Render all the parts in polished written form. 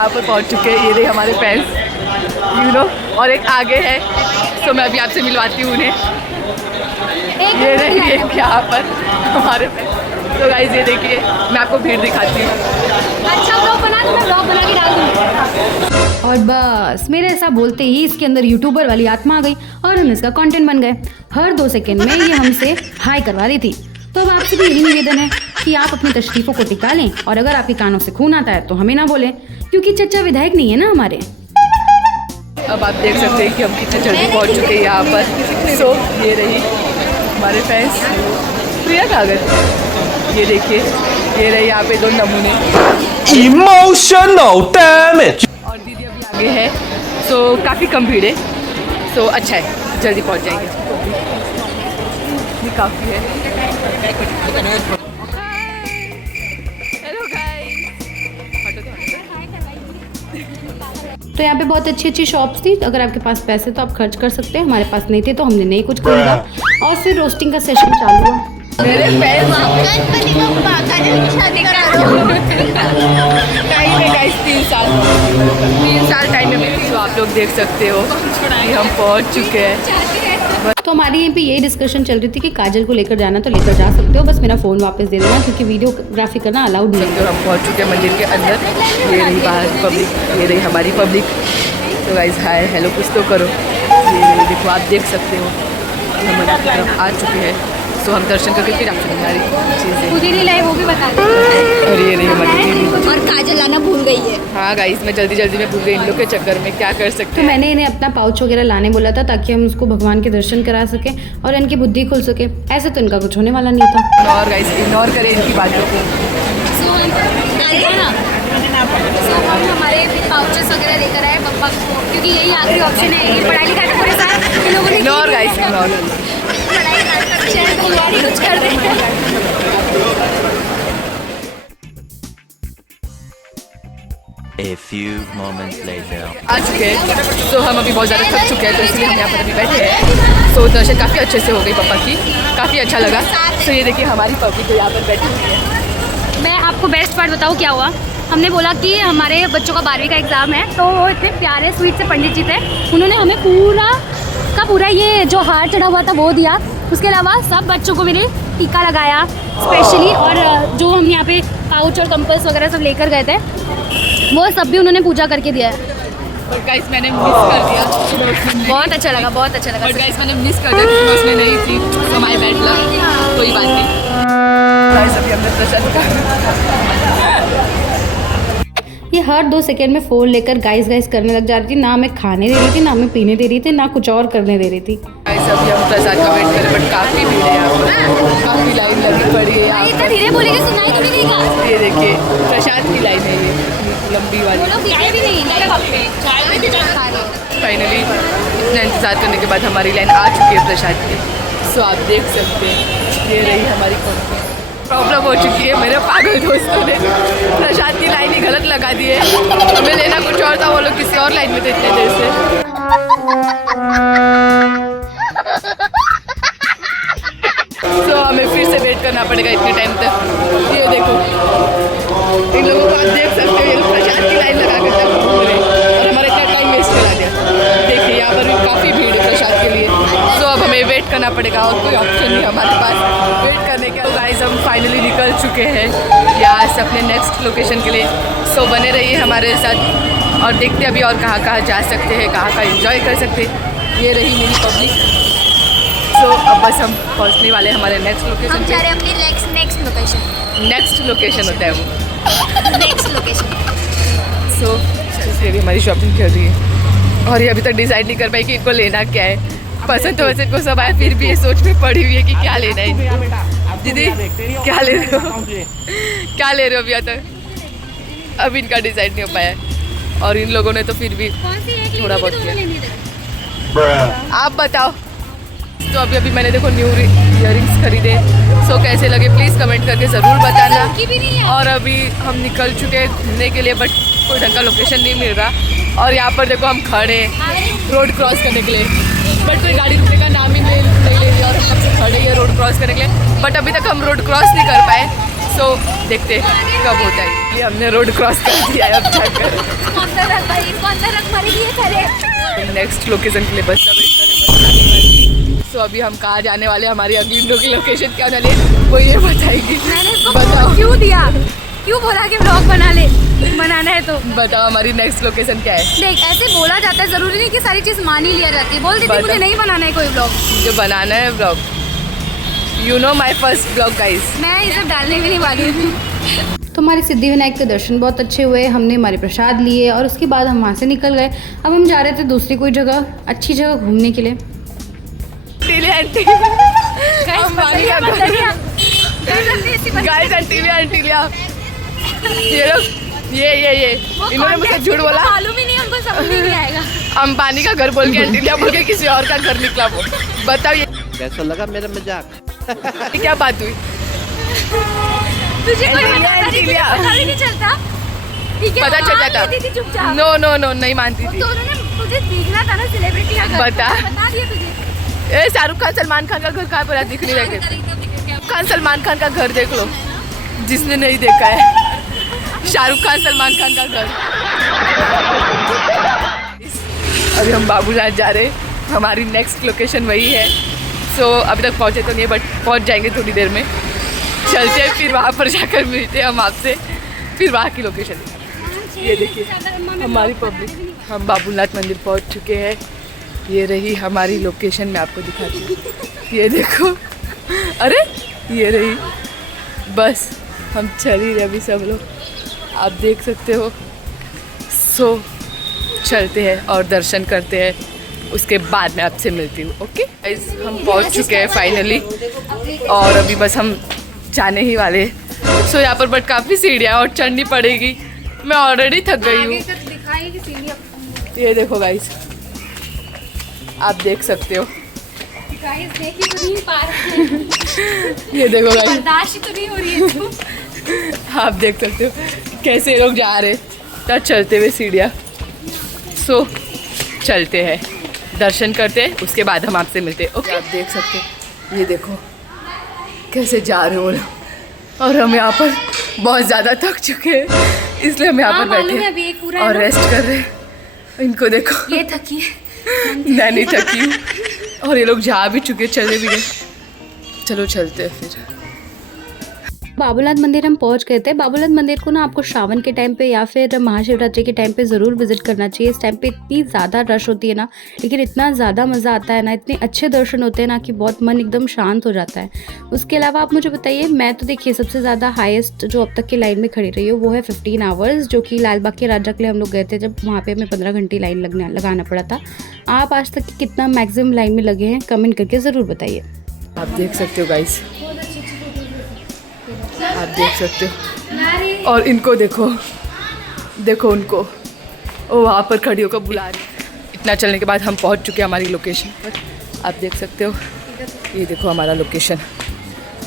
यहाँ पर पहुँच चुके हैं। ये रहे हमारे फैंस, यू नो, और एक आगे है, तो मैं अभी आपसे मिलवाती हूँ उन्हें। ये रही एक यहाँ पर हमारे फैंस। तो गाइस ये देखिए, मैं आपको भीड़ दिखाती हूँ। अच्छा ब्लॉग बना तो मैं ब्लॉग बना के डाल दूँगी। और बस मेरे ऐसा बोलते ही इसके अंदर यूट्यूबर वाली आत्मा आ गई और हम इसका कंटेंट बन गए। हर 2 सेकंड में ये हमसे हाई करवा रही थी। तो अब आपसे भी यही निवेदन है कि आप अपनी तशरीफों को टिका लें और अगर आपके कानों से खून आता है तो हमें ना बोलें, क्योंकि चच्चा विधायक नहीं है ना हमारे। अब आप देख सकते हैं कि हम कितने जल्दी पहुंच चुके हैं यहाँ पर। सो ये रही हमारे फैंस। प्रिया कागज, ये देखिए, ये रही यहाँ पे 2 नमूने। Emotional damage। और दीदी अभी आगे है, सो काफ़ी कम भीड़ है, सो अच्छा है, जल्दी पहुँच जाएंगे। ये काफ़ी है। Hello guys. तो यहाँ पे बहुत अच्छी अच्छी शॉप्स थी। अगर आपके पास पैसे तो आप खर्च कर सकते हैं, हमारे पास नहीं थे तो हमने नहीं कुछ खरीदा और फिर रोस्टिंग का सेशन चालू हुआ। मेरे फैंस गणपति बप्पा काजल की शादी करा टाइम है गाइस, 3 साल टाइम है। तो आप लोग देख सकते हो कि हम पहुंच चुके हैं। तो हमारी यहीं पे यही डिस्कशन चल रही थी कि काजल को लेकर जाना तो लेकर जा सकते हो, बस मेरा फ़ोन वापस दे देना क्योंकि वीडियोग्राफी करना अलाउड नहीं है। तो हम पहुंच चुके हैं मंदिर के अंदर। ये रही बाहर पब्लिक, ये रही हमारी पब्लिक। तो गाइस हाय हेलो कुछ तो करो। ये रही, देखो आप देख सकते हो हम मंदिर की तरफ आ चुके हैं। सो हम दर्शन करके फिर आपसे हमारी चीज़ें। खुद ही नहीं लाए वो भी बता दो। और ये रही हमारी दीदी। और काजल लाना भूल गई है। हाँ गाइस, मैं जल्दी में भूल गई इन लोग के चक्कर में, क्या कर सकते तो हैं। मैंने इन्हें अपना पाउच वगैरह लाने बोला था ताकि हम उसको भगवान के दर्शन करा सकें और इनकी बुद्धि खुल सके। ऐसे तो इनका कुछ होने वाला नहीं था। और गाइस इग्नोर करें इनकी बातों को। हम हमारे पाउचेस वगैरह लेकर आए पप्पा को, क्योंकि यही आखिरी ऑप्शन है। ये पढ़ाई लिखाई पूरे साल इन लोगों ने इग्नोर गाइस, इग्नोर। पढ़ाई लिखाई कुछ कर देते हैं। A few moments later। आ चुके हैं, तो हम अभी बहुत ज़्यादा थक चुके हैं, तो इसलिए हम यहाँ पर अभी बैठे हैं। तो दर्शन काफ़ी अच्छे से हो गई पापा की, काफ़ी अच्छा लगा। तो ये देखिए हमारी पब्लिक तो यहाँ पर बैठी हुई है। मैं आपको बेस्ट पार्ट बताऊँ क्या हुआ। हमने बोला कि हमारे बच्चों का 12वीं का एग्ज़ाम है, तो वो इतने प्यारे स्वीट से पंडित जी थे, उन्होंने हमें पूरा का पूरा ये जो हार चढ़ा हुआ था वो दिया। उसके अलावा सब बच्चों को मैंने टीका लगाया स्पेशली, और जो हम यहाँ पे पाउच और कंपल्स वगैरह सब लेकर गए थे वो सब भी उन्होंने पूजा करके दिया है। और गाइस मैंने मिस कर दिया, बहुत अच्छा लगा, बहुत अच्छा लगा। बट गाइस मैंने मिस कर दिया क्योंकि उसने नहीं थी, तो माय बैड लक, कोई बात नहीं। गाइस अभी हमने प्रसाद ये हर 2 सेकंड में फ़ोन लेकर गाइस करने लग जा रही थी। ना मैं खाने दे रही थी, ना मैं पीने दे रही थी, ना कुछ और करने दे रही थी। गाइस अभी हम प्रसाद का वेट करें, बट काफ़ी भीड़ है यहाँ पर, काफ़ी लाइन लगी पड़ी है यहाँ इतना धीरे बोलेंगे सुनाई तो नहीं देगा। पर। ये देखिए प्रसाद की लाइन है, ये लंबी वाली। लोग दिखाई भी नहीं फाइनली इतना इंतज़ार करने के बाद हमारी लाइन आ चुकी है प्रसाद की। सो आप देख सकते हैं ये रही हमारी प्रॉब्लम हो चुकी है। मेरे पागल दोस्तों ने प्रसाद की लाइन ही गलत लगा दी है। हमें लेना कुछ और था, वो लोग किसी और लाइन में थे इतने देर से। सो हमें फिर से वेट करना पड़ेगा इतने टाइम तक। ये देखो इन लोगों को आप देख सकते हो, ये लोग प्रसाद की लाइन लगा कर तक घूम रहे हैं और हमारा इतना टाइम वेस्ट करा दिया। देखिए यहाँ पर भी काफ़ी भीड़ है प्रसाद के लिए। सो अब हमें वेट करना पड़ेगा और कोई ऑप्शन नहीं हमारे पास वेट करने का। तो गाइस हम फाइनली निकल चुके हैं यहाँ से अपने नेक्स्ट लोकेशन के लिए। सो बने रहिए हमारे साथ और देखते अभी और कहाँ जा सकते हैं, कहाँ एंजॉय कर सकते हैं। ये रही मेरी पब्लिक। सो अब बस हम पहुँचने वाले हमारे नेक्स्ट लोकेशन हम जा रहे हैं अपनी नेक्स्ट लोकेशन। नेक्स्ट लोकेशन होता है वो, नेक्स्ट लोकेशन। सो इसलिए भी हमारी शॉपिंग कर रही है और ये अभी तक डिसाइड नहीं कर पाई कि इनको लेना क्या है। पसंद तो वैसे को सब आया, फिर भी ये सोच में पड़ी हुई है कि क्या लेना है। दीदी क्या ले रहे हो, क्या ले रहे हो? अभी तक अभी इनका डिसाइड नहीं हो पाया है और इन लोगों ने तो फिर भी थोड़ा बहुत किया। आप बताओ। तो अभी मैंने देखो न्यू इयरिंग्स खरीदे। सो कैसे लगे प्लीज़ कमेंट करके ज़रूर बताना। और अभी हम निकल चुके हैं घूमने के लिए, बट कोई ढंग का लोकेशन नहीं मिल रहा। और यहाँ पर देखो हम खड़े रोड क्रॉस करने के लिए, बट कोई गाड़ी रुकने का नाम ही नहीं ले रही और हम सबसे खड़े हैं रोड क्रॉस करने के लिए, बट अभी तक हम रोड क्रॉस नहीं कर पाए। सो देखते कब होता है। ये हमने रोड क्रॉस कर दिया है अब जाकर। अंदर रख भाई, इसको अंदर रख, मरेगी ये पहले। नेक्स्ट लोकेशन के लिए बस का वेट करें। सो अभी हम कहाँ जाने वाले हैं, हमारी अगली लोकेशन क्या वाले वो ये बताएगी। मैंने इसको बताओ क्यों दिया, क्यों बोला कि व्लॉग बना ले, बनाना है तो बताओ हमारी नेक्स्ट लोकेशन क्या है। देख ऐसे बोला जाता है, जरूरी नहीं कि सारी चीज मान ही लिया जाती है। बोल देती बता। मुझे नहीं बनाना है कोई व्लॉग, जो बनाना है blog, you know my first blog guys. मैं ये सब डालने भी नहीं वाली हूँ। तो हमारे सिद्धि विनायक के दर्शन बहुत अच्छे हुए, हमने हमारे प्रसाद लिए और उसके बाद हम वहाँ से निकल गए। अब हम जा रहे थे दूसरी कोई जगह, अच्छी जगह घूमने के लिए। ये इन्होंने मुझे झूठ बोला, मालूम ही नहीं, हमको समझ में नहीं आएगा। अंबानी का घर बोल के एंटीलिया बोल के किसी और का घर निकला वो। बताओ ये कैसा लगा मेरा मजाक? क्या बात हुई? तुझे कोई एंटीलिया, पता नहीं, तुझे एंटीलिया। पता भी नहीं चलता, ठीक है? पता चल मान जाता। लेती थी चुपचाप। नो नो नो नहीं मानती वो थी। तो उन्होंने मुझे देखना था ना, सेलिब्रिटी का घर। बता। बता दिया तुझे। ए शाहरुख खान सलमान खान का घर कहाँ पर दिख नहीं रहा? शाहरुख खान सलमान खान का घर देख लो, जिसने नहीं देखा है। शाहरुख खान सलमान खान का घर। अभी हम बाबूलाल जा रहे हैं, हमारी नेक्स्ट लोकेशन वही है। सो अभी तक पहुँचे तो नहीं, बट पहुँच जाएंगे थोड़ी देर में। चलते हैं, फिर वहाँ पर जाकर मिलते हैं हम आपसे, फिर वहाँ की लोकेशन। ये देखिए हमारी पब्लिक, हम बाबूनाथ मंदिर पहुँच चुके हैं। ये रही हमारी लोकेशन, मैं आपको दिखाती हूँ। ये देखो, अरे ये रही बस, हम चल ही रहे अभी सब लोग, आप देख सकते हो। सो चलते हैं और दर्शन करते हैं, उसके बाद मैं आपसे मिलती हूँ। ओके गाइस, हम पहुँच चुके हैं फाइनली और अभी बस हम जाने ही वाले। सो यहाँ पर बट काफ़ी सीढ़ियाँ और चढ़नी पड़ेगी, मैं ऑलरेडी थक गई हूँ। ये देखो गाइस, आप देख सकते हो। गाइस देखी तो नहीं पा रहे, ये देखो गाइस, बर्दाश्त ही तो नहीं हो रही है इसको। आप देख सकते हो कैसे लोग जा रहे हैं चलते हुए सीढ़ियाँ। सो चलते हैं, दर्शन करते हैं, उसके बाद हम आपसे मिलते हैं। ओके, आप देख सकते हैं, ये देखो कैसे जा रहे हो लोग, और हम यहाँ पर बहुत ज़्यादा थक चुके हैं, इसलिए हम यहाँ पर मालूम है, बैठे अभी एक पूरा और है ना। रेस्ट कर रहे हैं। इनको देखो, ये थकी है, मैं नहीं थकी हूँ, और ये लोग जा भी चुके, चले भी गए। चलो चलते हैं फिर। बाबूनाथ मंदिर हम पहुंच गए थे। बाबूनाथ मंदिर को ना आपको श्रावण के टाइम पे या फिर महाशिवरात्रि के टाइम पे ज़रूर विजिट करना चाहिए। इस टाइम पे इतनी ज़्यादा रश होती है ना, लेकिन इतना ज़्यादा मज़ा आता है ना, इतने अच्छे दर्शन होते हैं ना कि बहुत मन एकदम शांत हो जाता है। उसके अलावा आप मुझे बताइए, मैं तो देखिए सबसे ज़्यादा हाईएस्ट जो अब तक की लाइन में खड़ी रही हूँ वो है 15 आवर्स, जो कि लाल बाग के राजा के लिए हम लोग गए थे, जब वहाँ पर हमें 15 घंटे लाइन लगाना पड़ा था। आप आज तक कितना मैक्सिमम लाइन में लगे हैं, कमेंट करके ज़रूर बताइए। आप देख सकते हो गाइस, आप देख सकते हो, और इनको देखो, देखो उनको, वो वहाँ पर खड़ी होकर बुला रही। इतना चलने के बाद हम पहुँच चुके हैं हमारी लोकेशन पर, आप देख सकते हो। ये देखो हमारा लोकेशन,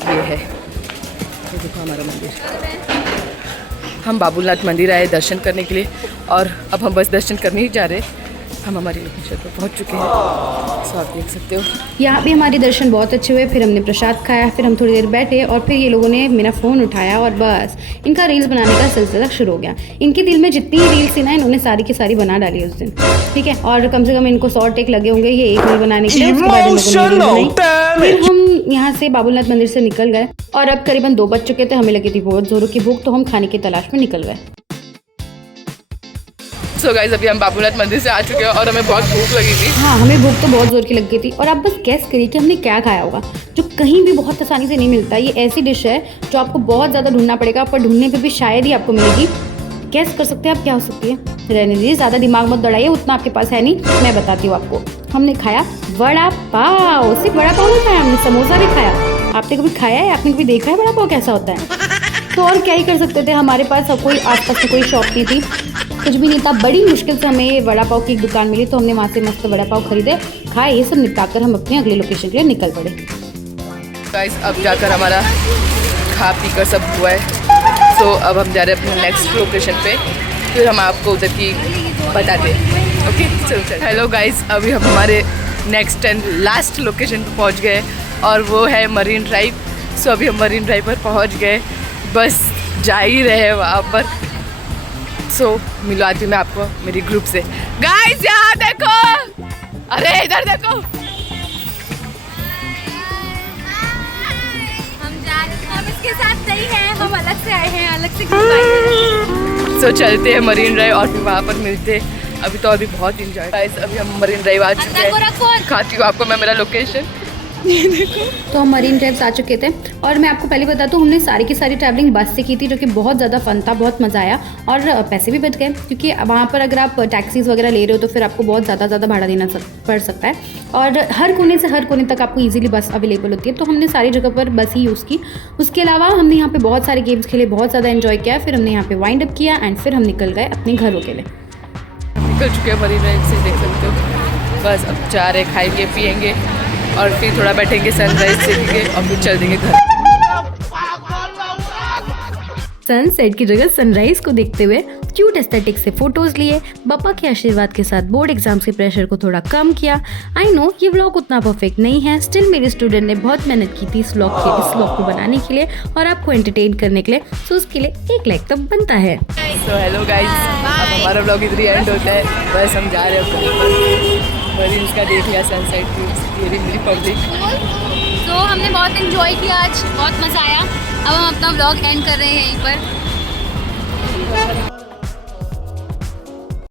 ये है, ये देखो हमारा मंदिर। हम बाबूनाथ मंदिर आए दर्शन करने के लिए, और अब हम बस दर्शन करने ही जा रहे हैं। हम हमारी लोकेशन पर पहुँच चुके हैं, सो आप देख सकते हो। यहाँ भी हमारे दर्शन बहुत अच्छे हुए, फिर हमने प्रसाद खाया, फिर हम थोड़ी देर बैठे और फिर ये लोगों ने मेरा फ़ोन उठाया और बस इनका रील्स बनाने का सिलसिला शुरू हो गया। इनके दिल में जितनी रील्स थी ना, इन्होंने सारी की सारी बना डाली उस दिन, ठीक है। और कम से कम इनको 100 टेक लगे होंगे ये एक रील बनाने के लिए। उसके बाद इन लोगों ने रील बनाई। फिर हम यहाँ से बाबूनाथ मंदिर से निकल गए और अब करीबन 2 बज चुके थे, हमें लगी थी बहुत ज़ोरों की भूख, तो हम खाने की तलाश में निकल गए। सो गाइस, अभी हम बाबूनाथ मंदिर से आ चुके हैं और हमें बहुत भूख लगी थी। हाँ, हमें भूख तो बहुत ज़ोर की लग गई थी। और आप बस गैस करिए कि हमने क्या खाया होगा, जो कहीं भी बहुत आसानी से नहीं मिलता। ये ऐसी डिश है जो आपको बहुत ज़्यादा ढूंढना पड़ेगा, पर ढूंढने पे भी शायद ही आपको मिलेगी। गैस कर सकते हैं आप क्या हो सकती है? रहने दीजिए, ज़्यादा दिमाग मत दौड़ाइए, उतना आपके पास है नहीं। मैं बताती हूँ आपको। हमने खाया वड़ा पाव। सिर्फ वड़ा पाव नहीं खाया हमने, समोसा भी खाया। आपने कभी खाया है? आपने कभी देखा है वड़ा पाव कैसा होता है? तो और क्या ही कर सकते थे, हमारे पास अब कोई आसपास में कोई शॉप नहीं थी, कुछ भी नहीं था। बड़ी मुश्किल से हमें वड़ा पाव की एक दुकान मिली, तो हमने वहाँ से मस्त वड़ा पाव खरीदे, खाए। ये सब निपटाकर हम अपने अगले लोकेशन के लिए निकल पड़े। गाइस, अब जाकर हमारा खा पी कर सब हुआ है। सो अब हम जा रहे हैं अपने नेक्स्ट लोकेशन पे, फिर हम आपको उधर की बताते हैं। ओके, चलो। हेलो गाइस, अभी हम हमारे नेक्स्ट एंड लास्ट लोकेशन पे पहुंच गए, और वो है मरीन ड्राइव। सो अभी हम मरीन ड्राइव पर पहुंच गए, बस जा ही रहे हैं वहाँ पर। सो मिलवाती हूँ मैं आपको मेरी ग्रुप से। गाइस यहाँ देखो, अरे इधर देखो। हम जा रहे हैं, हम इसके साथ नहीं हैं, हम अलग से आए हैं, अलग से ग्रुप आए हैं। सो चलते हैं मरीन ड्राइव और फिर वहाँ पर मिलते हैं। अभी तो अभी बहुत इंजॉय। गाइस अभी हम मरीन ड्राइव आ चुके हैं। दिखाती हूँ आपको मैं मेरा लोकेशन। तो हम मरीन ड्राइव्स आ चुके थे और मैं आपको पहले बता दूं, हमने सारी की सारी ट्रैवलिंग बस से की थी, जो कि बहुत ज़्यादा फन था, बहुत मज़ा आया और पैसे भी बच गए, क्योंकि वहाँ पर अगर आप टैक्सीज वगैरह ले रहे हो तो फिर आपको बहुत ज़्यादा भाड़ा देना पड़ सकता है और हर कोने से हर कोने तक आपको ईजिली बस अवेलेबल होती है। तो हमने सारी जगह पर बस ही यूज़ की। उसके अलावा हमने यहाँ पर बहुत सारे गेम्स खेले, बहुत ज़्यादा इन्जॉय किया। फिर हमने यहाँ पर वाइंड अप किया एंड फिर हम निकल गए अपने घरों के लिए। निकल चुके हैं मरीन ड्राइव से, देख सकते हो। बस अब जा रहे, खाएंगे पियेंगे और फिर थोड़ा बैठेंगे, सनराइज देखेंगे और फिर चल देंगे घर। सनसेट की जगह सनराइज को देखते हुए क्यूट एस्थेटिक से फोटोज लिए, पापा के आशीर्वाद के साथ बोर्ड एग्जाम्स के प्रेशर को थोड़ा कम किया। आई नो ये व्लॉग उतना परफेक्ट नहीं है, स्टिल मेरे स्टूडेंट ने बहुत मेहनत की थी इस व्लॉग को बनाने के लिए और आपको एंटरटेन करने के लिए, सो उसके लिए एक लाइक तो बनता है। सो हेलो गाइस, अब हमारा व्लॉग इधर ही एंड होता है। बस हम जा रहे हैं मरीन का, देख लिया सनसेट की मेरी पब्लिक। तो हमने बहुत एंजॉय किया आज, बहुत मज़ा आया। अब हम अपना व्लॉग एंड कर रहे हैं यहीं पर।